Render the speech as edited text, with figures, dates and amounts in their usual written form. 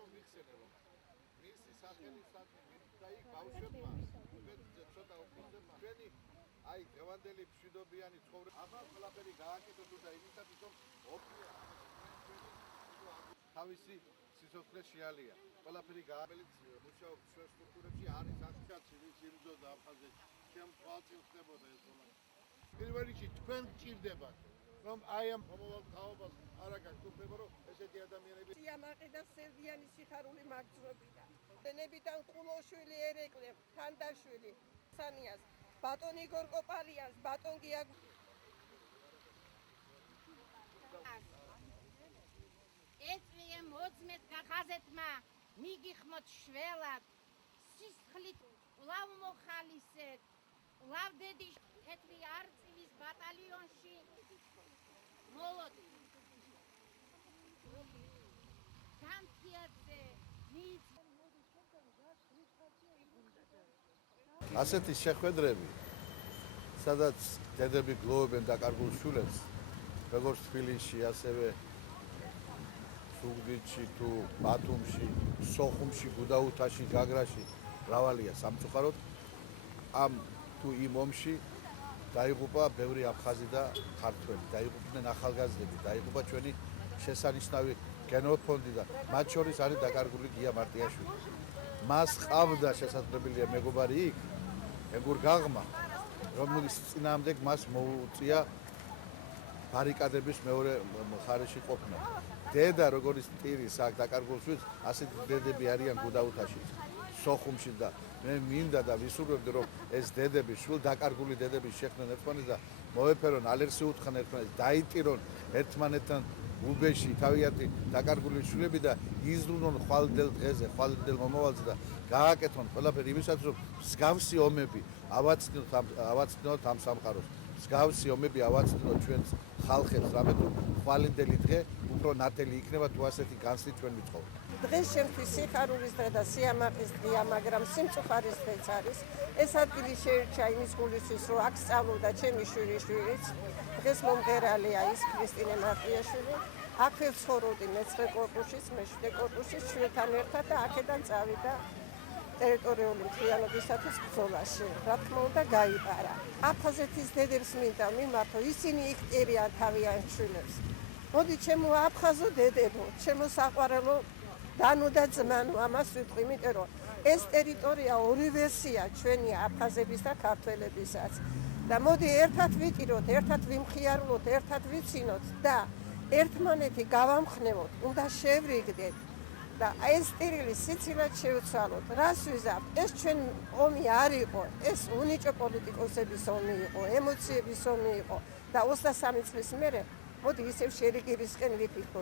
რატომ მიხსენე რომ მისი სახელი და იქ ბავშვებმა უბედზე ცოტა ოფიცერმა ჩვენი აი დღევანდელი მშვიდობიანი ცხოვრება ახლა ყველაფერი გააკეთოთ და იმისათვის რომ თავისი სიცოცხლე შეალია ყველაფერი გააკეთეთ მუშაობს ჩვენ სტრუქტურებში არის აქციაში ვის იმძოდა აფხაზეთში ჩემ თვალწინ ხდებოდა ეს ზონა პირველ რიგში თქვენ გჭირდებათ რომ აი ამ მომავალ თაობას არ აქვს უფლება რომ ესეთი ადამიანები სიამაყე და სევდიანი სიხარული მაგძრობიდან დენებიდან ყულოშვილი ერეკლე თანდაშვილი სანიას ბატონ იგორ კოპალიანს ბატონ გია ეწვიე მოძმეთ გახაზეთმა მიგიხმოთ შველად სისხლით ლავ მოხალისეთ ლავ დედის თეთრი არწივის ბატალიონში მოლოდი განთიაძე ასეთი შეხვედრები სადაც დედები გლოვებენ დაკარგულ შვილებს როგორც თბილისში ასევე ზუგდიდში თუ ბათუმში სოხუმში გუდაუთაში გაგრაში მრავალია სამწუხაროდ ამ თუ იმ ომში დაიღუპა ბევრი აფხაზი და ქართველი დაიღუპნენ ახალგაზრდები დაიღუპა ჩვენი შესანიშნავი გენოფონდი და მათ შორის არის დაკარგული გია მარტიაშვილი მას ყავდა შესაძლებელია მეგობარი იქ ეგურ გაღმა რომელიც წინააღმდეგ მას მოუწია ბარიკადების მეორე მხარეში ყოფნა დედა როგორც ტირის აქ დაკარგულ შვილს ასეთი დედები არიან გუდაუთაში სოხუმში და მე მინდა და ვისურვებდი რომ ეს დედები შვილ დაკარგული დედები შეხვდნენ ერთმანეთს და მოეფერონ ალერსი უთხრან ერთმანეთს დაიტირონ ერთმანეთთან უბეში თავიანთი დაკარგული შვილები და იზრუნონ ხვალდელ დღეზე ხვალდელ მომავალზე და გააკეთონ ყველაფერი იმისათვის რომ მსგავსი ომები ავაცნოთ ამ სამყაროს მსგავსი ომები ავაცნოთ ჩვენს ხალხებს რამე თუ ხვალინდელი დღე უფრო ნათელი იქნება თუ ასეთი განცდით ჩვენ ვიცხოვრობთ დღეს შემთხვევით სიხარულის დღე და სიამაყის დღეა მაგრამ სიმწუხარის დღეც არის ეს ადგილი შეირჩა იმის გულისთვის რომ აქ სწავლობდა ჩემი შვილიშვილიც დღეს მომღერალია ის ქრისტინე მარტიაშვილი აქვე ცხოვრობდი მე-9 კორპუსშიც მე-7 კორპუსშიც შვილთან ერთად და აქედან წავიდა ტერიტორიული მთლიანობისათვის ბრძოლაში რა თქმა უნდა გაიპარა აფხაზეთის დედებს მინდა მიმართო ისინი იქ თავიანთ შვილებს მოდი ჩემო აფხაზო დედებო ჩემო საყვარელო დანო და ძმანო ამას ვიტყვი იმიტომ რომ ეს ტერიტორია უნივერსია ჩვენი აფხაზების და ქართველებისაც და მოდი ერთად ვიტიროთ ერთად ვიმხიარულოთ ერთად ვიცინოთ და ერთმანეთი გავამხნევოთ უნდა შევრიგდეთ და ეს ტირილი სიცილად შევცვალოთ რას ვიზავთ ეს ჩვენ ომი არ იყო ეს უნიჭო პოლიტიკოსების ომი იყო ემოციების ომი იყო და 23 წლის მერე მოდი ისევ შერიგირისკენ ვიფიქროთ